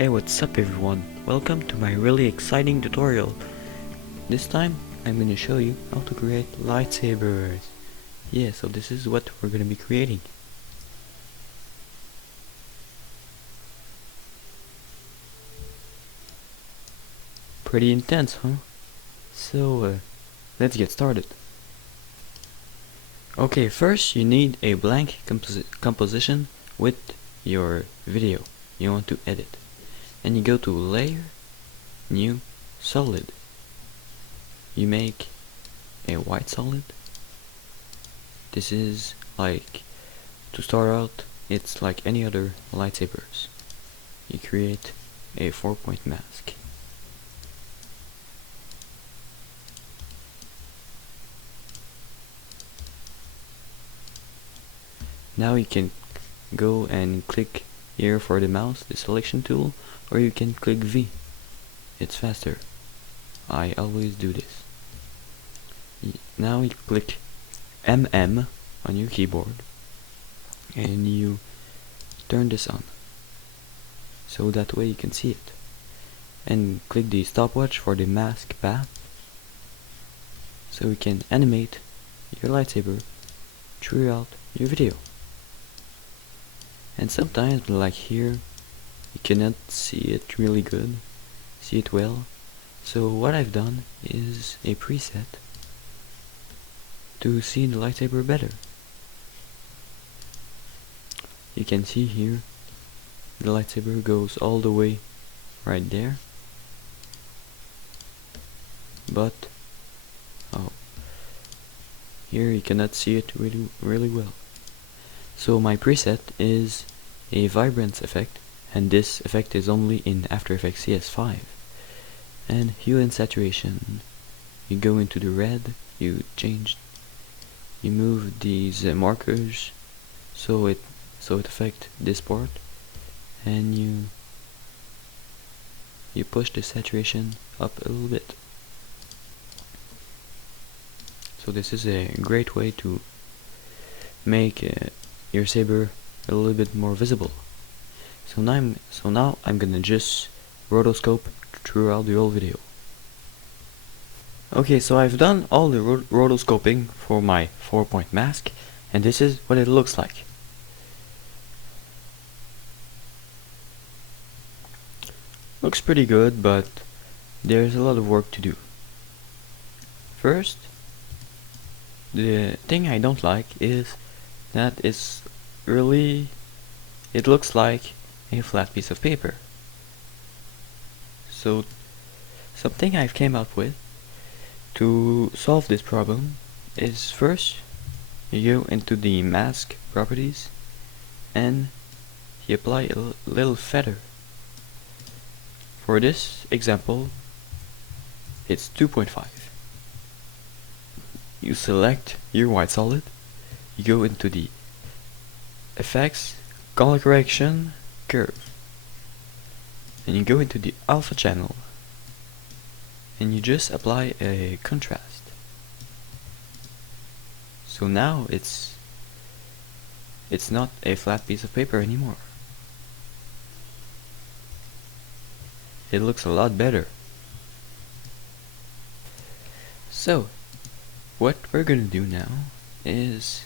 Hey, what's up everyone? Welcome to my really exciting tutorial. This time I'm going to show you how to create lightsabers. Yeah, so this is what we're going to be creating. Pretty intense, huh? So, let's get started. Okay, first you need a blank composition with your video you want to edit. And you go to Layer, New, Solid. You make a white solid. This is like, to start out, it's like any other lightsabers. You create a 4-point mask. Now you can go and click here for the mouse, the selection tool, or you can click V. It's faster. I always do this. Now you click MM on your keyboard and you turn this on so that way you can see it, and click the stopwatch for the mask path so you can animate your lightsaber throughout your video. And sometimes, like here, you cannot see it really good, see it well, so what I've done is a preset to see the lightsaber better. You can see here the lightsaber goes all the way right there, but here you cannot see it really well. So my preset is a vibrance effect, and this effect is only in After Effects CS5. And hue and saturation, you go into the red, you move these markers so it affect this part, and you push the saturation up a little bit. So this is a great way to make your saber a little bit more visible. So now I'm gonna just rotoscope throughout the whole video. Okay, so I've done all the rotoscoping for my 4-point mask, and this is what it looks like. Looks pretty good, but there's a lot of work to do. First, the thing I don't like is that it looks like a flat piece of paper. So something I've came up with to solve this problem is, first you go into the mask properties and you apply a little feather. For this example, it's 2.5. You select your white solid, you go into the effects, color correction, curve, and you go into the alpha channel and you just apply a contrast. So now it's not a flat piece of paper anymore. It looks a lot better. So what we're gonna do now is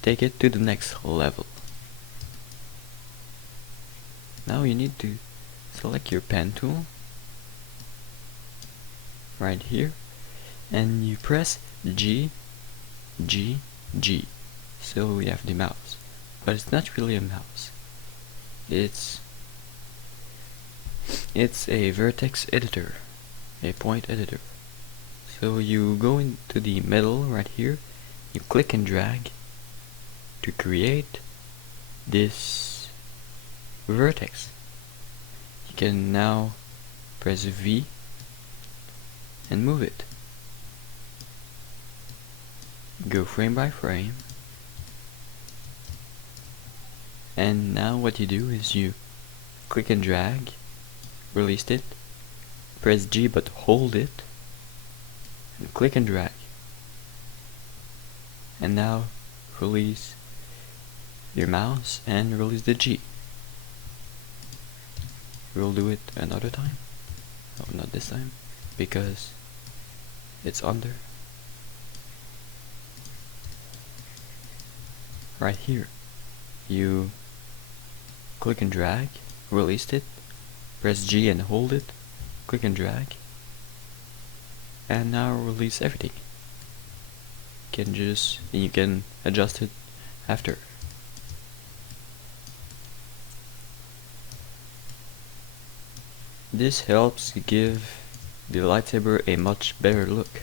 take it to the next level. Now you need to select your pen tool right here and you press G, G, G. So we have the mouse, but it's not really a mouse. It's a vertex editor, a point editor. So you go into the middle right here, you click and drag to create this vertex. You can now press V and move it. Go frame by frame, and now what you do is you click and drag, release it, press G but hold it, and click and drag, and now release your mouse and release the G. we'll do it another time. No, not this time, because it's under. Right here, you click and drag, release it, press G and hold it, click and drag, and now release everything. You can adjust it after. This helps give the lightsaber a much better look.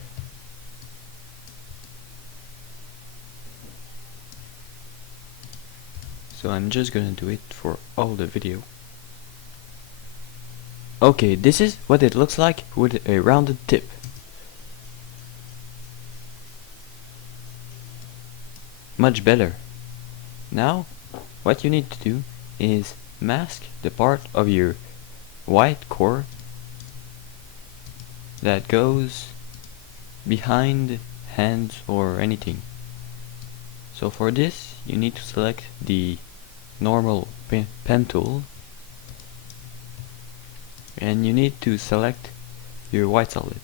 So I'm just gonna do it for all the video. Okay, this is what it looks like with a rounded tip. Much better. Now, what you need to do is mask the part of your white core that goes behind hands or anything. So for this, you need to select the normal pen tool, and you need to select your white solid.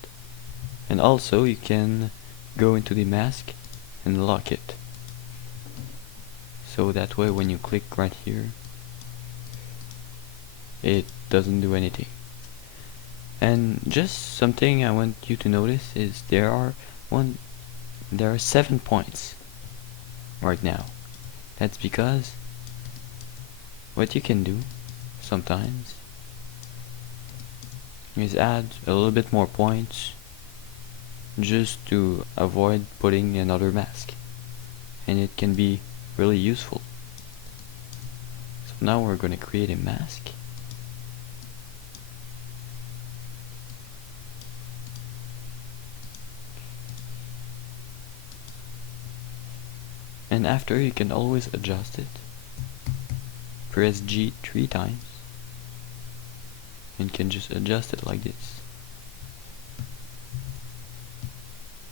And also you can go into the mask and lock it. So that way when you click right here, it doesn't do anything. And just something I want you to notice is there are 7 points right now. That's because what you can do sometimes is add a little bit more points just to avoid putting another mask, and it can be really useful. So now we're going to create a mask. And after, you can always adjust it. Press G 3 times and can just adjust it like this.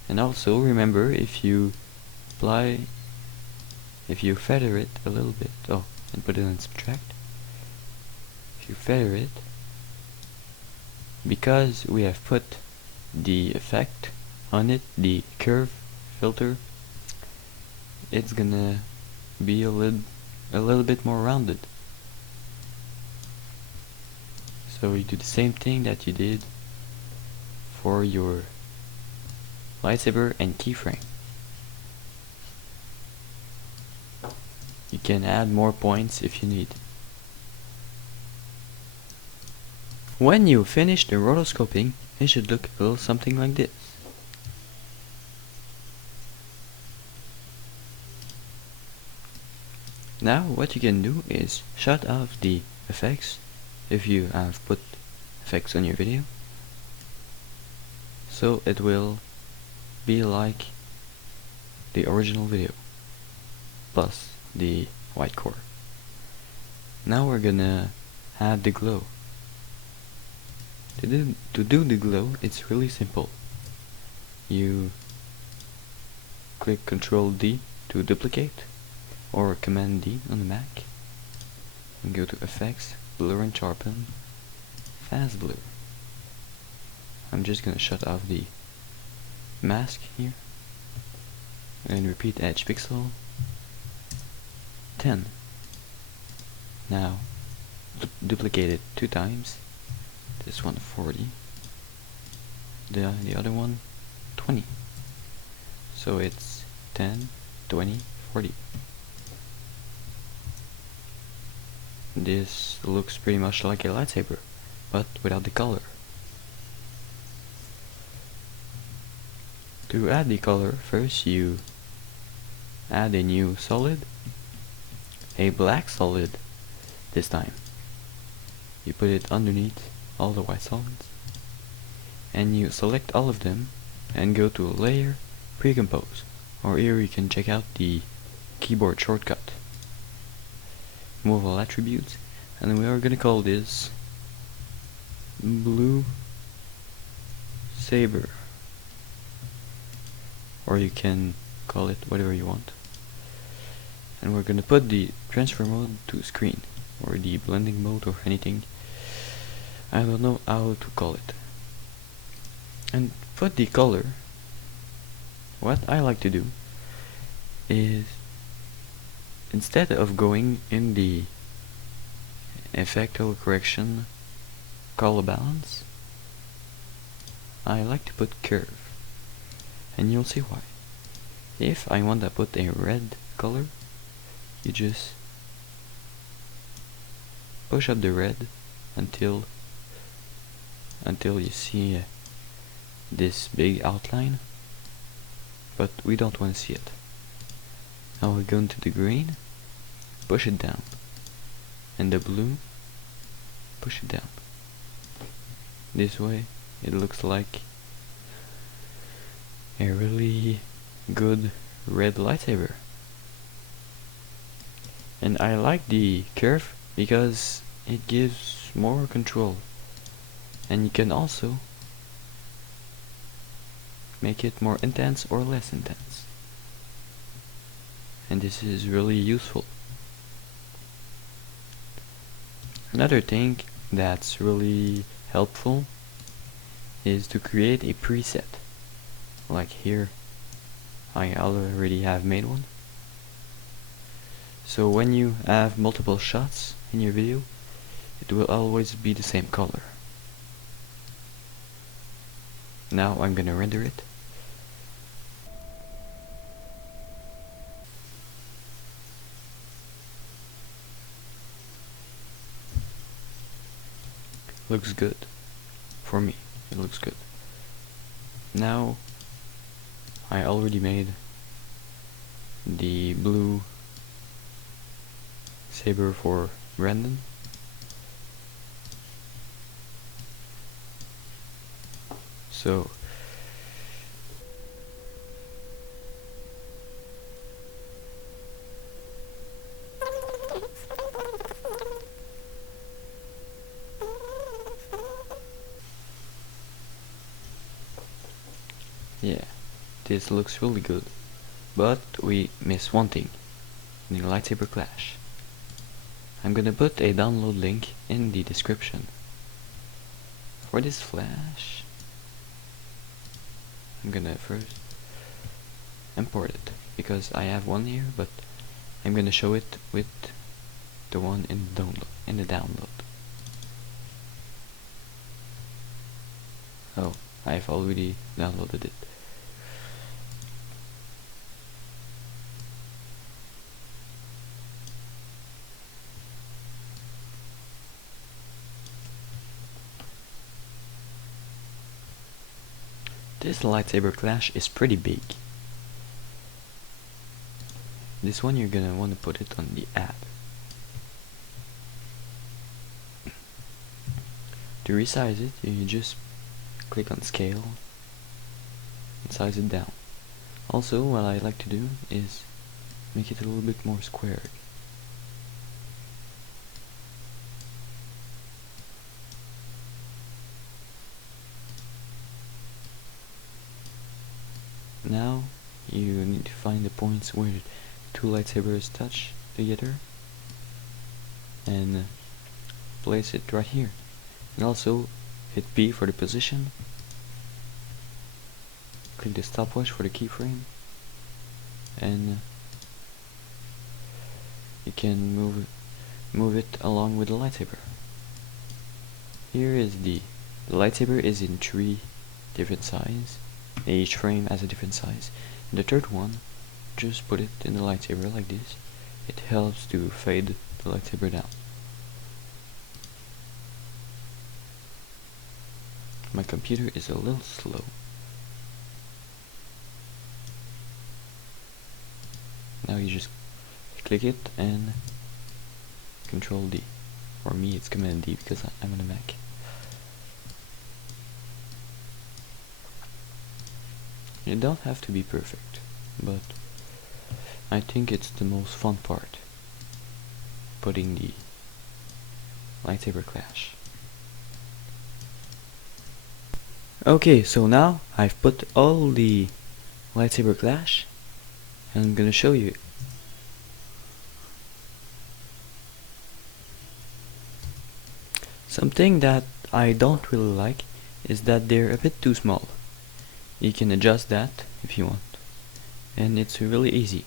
And also remember, if you feather it a little bit, and put it on subtract, if you feather it, because we have put the effect on it, the curve filter, it's gonna be a little bit more rounded. So you do the same thing that you did for your lightsaber and keyframe. You can add more points if you need. When you finish the rotoscoping, it should look a little something like this. Now what you can do is shut off the effects if you have put effects on your video, so it will be like the original video plus the white core. Now we're gonna add the glow. To do the glow, it's really simple. You click Ctrl D to duplicate, or Command D on the Mac, and go to Effects, Blur and Sharpen, Fast Blur. I'm just gonna shut off the mask here, and repeat Edge Pixel 10. Now duplicate it 2 times. This one 40, the other one 20. So it's 10, 20, 40. This looks pretty much like a lightsaber, but without the color. To add the color, first you add a new solid, a black solid this time. You put it underneath all the white solids, and you select all of them and go to Layer, Pre-Compose, or here you can check out the keyboard shortcut. Move all attributes, and we are gonna call this Blue Saber, or you can call it whatever you want. And we're gonna put the transfer mode to screen, or the blending mode, or anything. I don't know how to call it. And put the color. What I like to do is, instead of going in the effect color correction color balance, I like to put curve, and you'll see why. If I want to put a red color, you just push up the red until you see this big outline, but we don't want to see it. Now we go into the green, push it down, and the blue, push it down. This way it looks like a really good red lightsaber. And I like the curve because it gives more control, and you can also make it more intense or less intense, and this is really useful. Another thing that's really helpful is to create a preset. Like here, I already have made one. So when you have multiple shots in your video, it will always be the same color. Now I'm gonna render it. Looks good. For me, it looks good. Now I already made the blue saber for Brandon. So yeah, this looks really good, but we miss one thing, the lightsaber clash. I'm gonna put a download link in the description. For this flash, I'm gonna first import it, because I have one here, but I'm gonna show it with the one in the download. Oh, I've already downloaded it. This lightsaber clash is pretty big. This one you're gonna want to put it on the app. To resize it, you just click on scale and size it down. Also, what I like to do is make it a little bit more squared. Now you need to find the points where two lightsabers touch together and place it right here. And also hit B for the position, click the stopwatch for the keyframe, and you can move it along with the lightsaber. Here is the lightsaber is in 3 different sizes. Each frame has a different size. And the third one, just put it in the lightsaber like this. It helps to fade the lightsaber down. My computer is a little slow. Now you just click it and Control D. For me it's Command D because I'm on a Mac. You don't have to be perfect, but I think it's the most fun part, putting the lightsaber clash. Okay, so now I've put all the lightsaber clash, and I'm gonna show you. Something that I don't really like is that they're a bit too small. You can adjust that if you want. And it's really easy.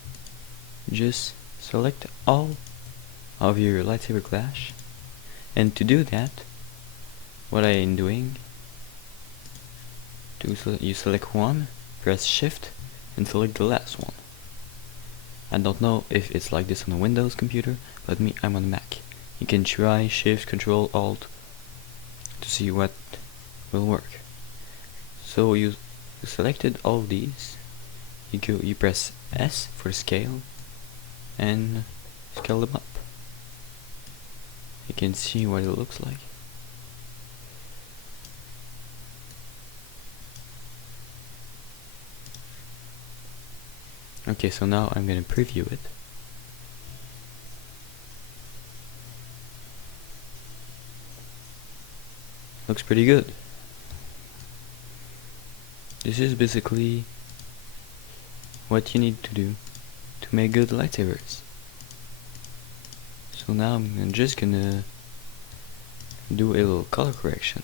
Just select all of your lightsaber clash. And to do that, what I am doing, you select one, press shift, and select the last one. I don't know if it's like this on a Windows computer, but I'm on a Mac. You can try shift, control, alt to see what will work. So you selected all these, you press S for scale and scale them up. You can see what it looks like. Okay, so now I'm gonna preview it. Looks pretty good. This is basically what you need to do to make good lightsabers. So now I'm just gonna do a little color correction.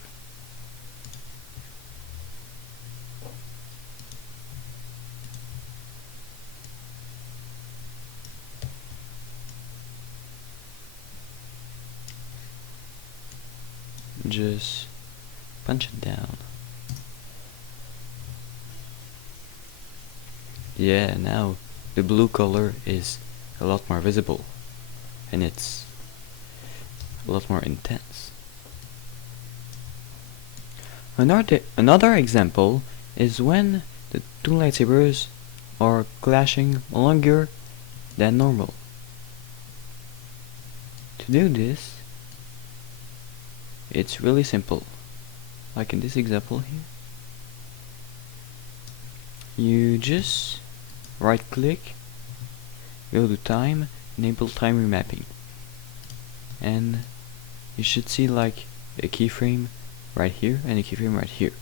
Just punch it down. Yeah, now the blue color is a lot more visible and it's a lot more intense. Another example is when the two lightsabers are clashing longer than normal. To do this, it's really simple. Like in this example here, you just right click, go to time, enable time remapping, and you should see like a keyframe right here and a keyframe right here.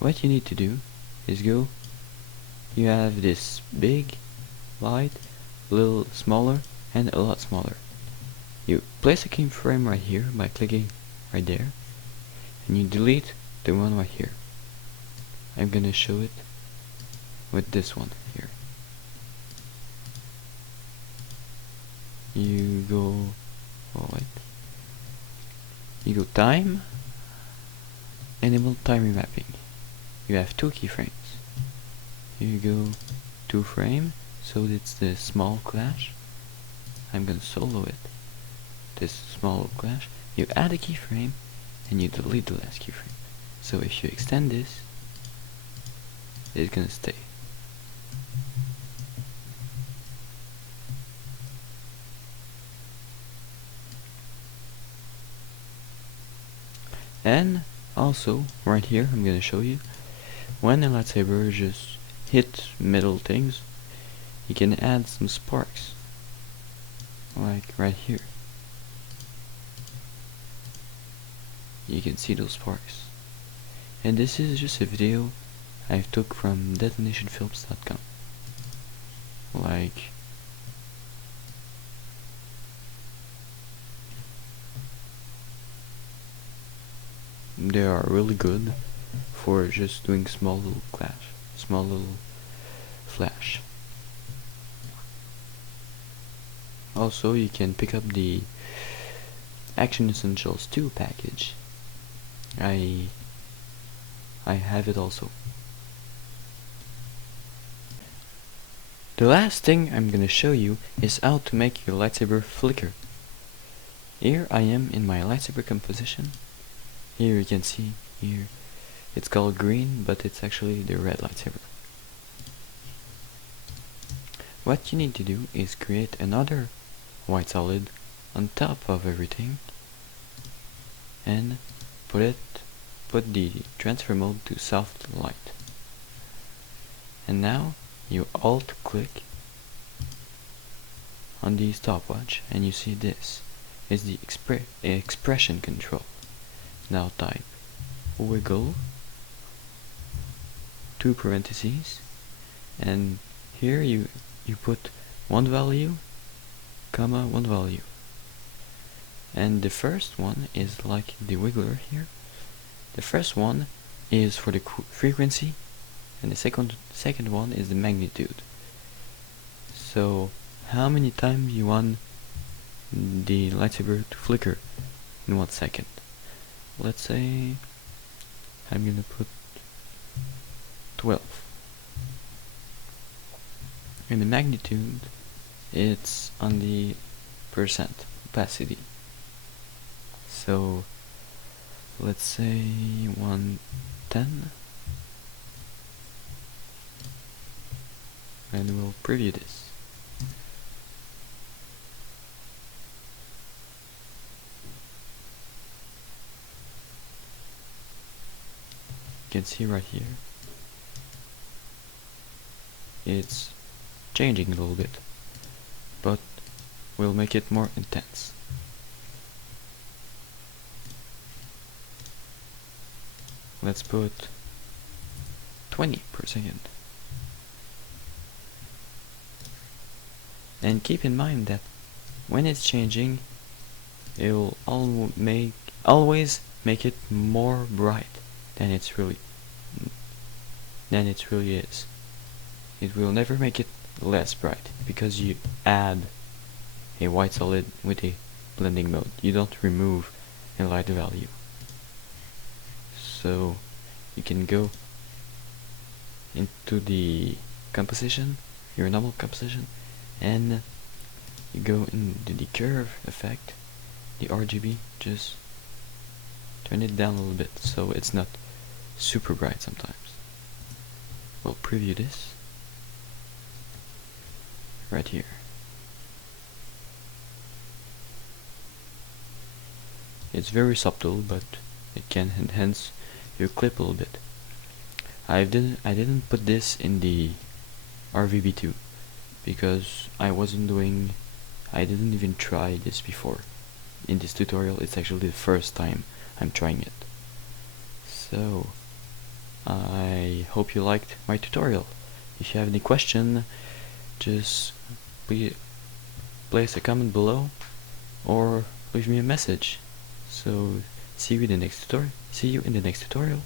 What you need to do is you have this big light, a little smaller, and a lot smaller. You place a keyframe right here by clicking right there, and you delete the one right here. I'm gonna show it with this one here. You go, you go time, enable time remapping. You have two keyframes. You go to frame, so it's the small clash. I'm gonna solo it. This small clash. You add a keyframe, and you delete the last keyframe. So if you extend this, it's gonna stay. And also, right here, I'm gonna show you, when a lightsaber just hit metal things, you can add some sparks, like right here. You can see those sparks. And this is just a video I took from detonationfilms.com. Like, they are really good for just doing small little clash, small little flash. Also, you can pick up the Action Essentials 2 package. I have it also. The last thing I'm gonna show you is how to make your lightsaber flicker. Here I am in my lightsaber composition. Here you can see, here it's called green, but it's actually the red lightsaber. What you need to do is create another white solid on top of everything and put the transfer mode to soft light. And now you alt click on the stopwatch and you see this is the expression control. Now type wiggle, 2 parentheses, and here you put one value, comma, one value. And the first one is like the wiggler here. The first one is for the frequency, and the second one is the magnitude. So how many times you want the lightsaber to flicker in 1 second? Let's say I'm gonna put 12. And the magnitude, it's on the percent opacity. So let's say 110, and we'll preview this. You can see right here, it's changing a little bit, but we'll make it more intense. Let's put 20 per second. And keep in mind that when it's changing, it will always make it more bright than it really is. It will never make it less bright, because you add a white solid with a blending mode. You don't remove a light value. So you can go into the composition, your normal composition, and you go into the curve effect, the RGB, just turn it down a little bit so it's not super bright sometimes. We'll preview this right here. It's very subtle, but it can enhance your clip a little bit. I didn't put this in the RVB2 because I didn't even try this before. In this tutorial, it's actually the first time I'm trying it. So I hope you liked my tutorial. If you have any question, just place a comment below or leave me a message. So see you in the next tutorial.